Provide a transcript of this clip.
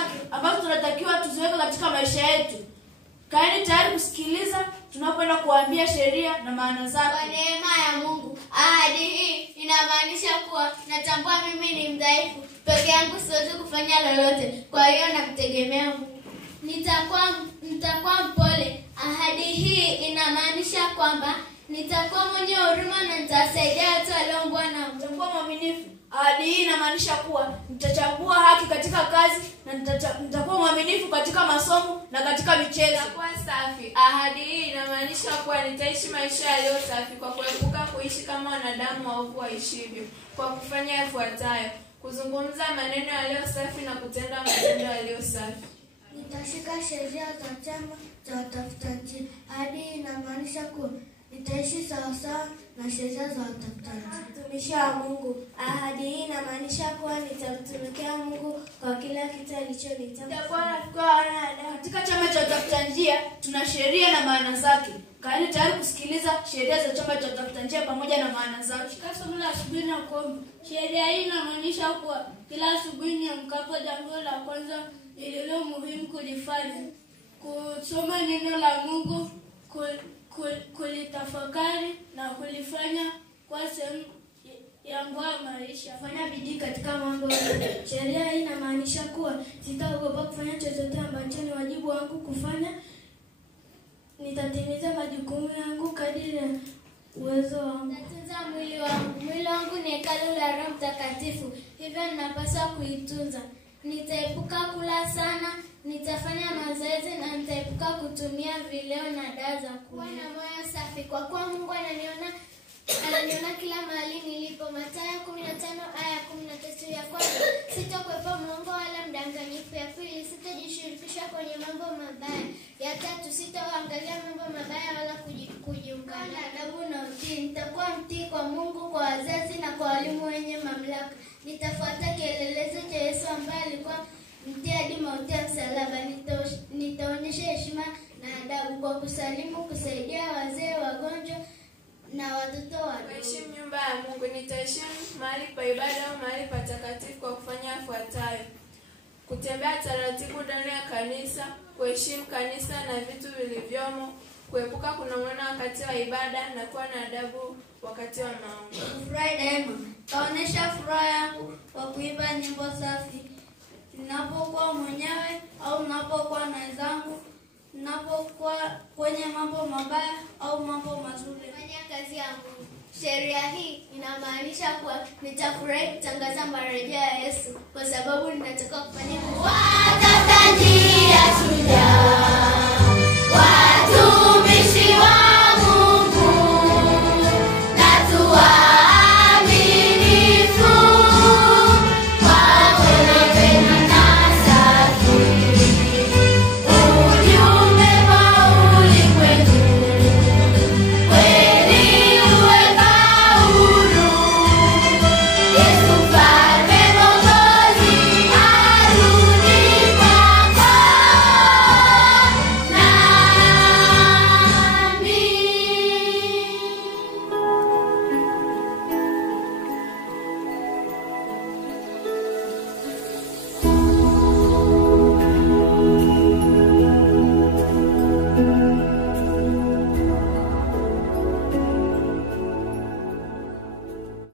zake ambazo tunatakiwa tuziweke katika maisha yetu. Kaeni tayari kusikiliza tunapoenda kuambia sheria na maana zake. Kwa neema ya Mungu, ahadi hii inamaanisha kuwa natambua mimi ni mdhaifu. Peke yangu siwezi kufanya lolote. Kwa hiyo nakutegemea Mungu. Nitakuwa mpole. Ahadi hii inamaanisha kwamba nitakuwa mwenye huruma na nitasaidia watu walioombwa na Mungu. Nitakuwa mwaminifu. Ahadi hii inamaanisha kuwa nitachagua haki katika kazi na nitakuwa mwaminifu katika masomo na katika michezo. Nitakuwa safi. Ahadi hii inamaanisha kuwa nitaishi maisha yaliyo safi kwa kuepuka kuishi kama wanadamu waovu waishivyo, kwa kufanya yafuatayo: kuzungumza maneno yaliyo safi na kutenda matendo yaliyo safi. Nitashika sheria za chama cha watafuta njia. Ahadi hii inamaanisha kuwa nitaishi sawasawa na sheria za watafuta njia. Mtumishi wa Mungu. Ahadi hii inamaanisha kuwa nitamtumikia Mungu kwa kila kitu alichonitaka. Nitakuwa rafiki wa wanadamu. Katika chama cha watafuta njia tuna sheria na maana zake. Kaeni tayari kusikiliza sheria za chama cha watafuta njia pamoja na maana zake. Katika somo la asubuhi na kuomba, sheria hii inamaanisha kuwa kila asubuhi niamkapo, jambo la kwanza lililo muhimu kulifanya kusoma neno la Mungu, kulitafakari na kulifanya kwa sehemu yangu ya maisha. Fanya bidii katika mambo yote. Sheria hii inamaanisha kuwa sitaogopa kufanya chochote ambacho ni wajibu wangu kufanya. Nitatimiza majukumu yangu kadiri ya uwezo wangu. Natunza mwili wangu. Mwili wangu ni hekalu la Roho Mtakatifu, hivyo ninapaswa kuitunza. Nitaepuka kula sana, nitafanya mazoezi na nitaepuka kutumia vileo na dawa za kulevya. Kuwa na moyo safi, kwa kuwa Mungu ananiona kila mahali nilipo. Mathayo 15:13 ya kwanza, sitokwepa mwongo wala mdanganyifu. Ya pili, sitajishirikisha kwenye mambo mabaya. Ya tatu, sitaangalia mambo mabaya wala kujiungana. Adabu na utii. Nitakuwa mtii kwa Mungu, kwa wazazi na kwa walimu wenye mamlaka. Nitafuata kielelezo cha Yesu ambaye alikuwa mtii hadi mauti ya msalaba. Nitaonyesha heshima na adabu kwa kusalimu, kusaidia wazee, wagonjwa na watoto wadogo. Kuheshimu nyumba ya Mungu. Nitaheshimu mahali pa ibada au mahali patakatifu kwa kufanya yafuatayo: kutembea taratibu ndani ya kanisa, kuheshimu kanisa na vitu vilivyomo, kuepuka kunong'ona wakati wa ibada na kuwa na adabu wakati wa maombi. Furahi daima. Taonesha furaha yangu kwa kuimba nyimbo safi. Ninapokuwa mwenyewe au ninapokuwa na wenzangu, ninapokuwa kwenye mambo mabaya au mambo mazuri. Fanya kazi ya Mungu. Sheria hii inamaanisha kuwa nitafurahi kutangaza marejeo ya Yesu kwa sababu ninataka kufanya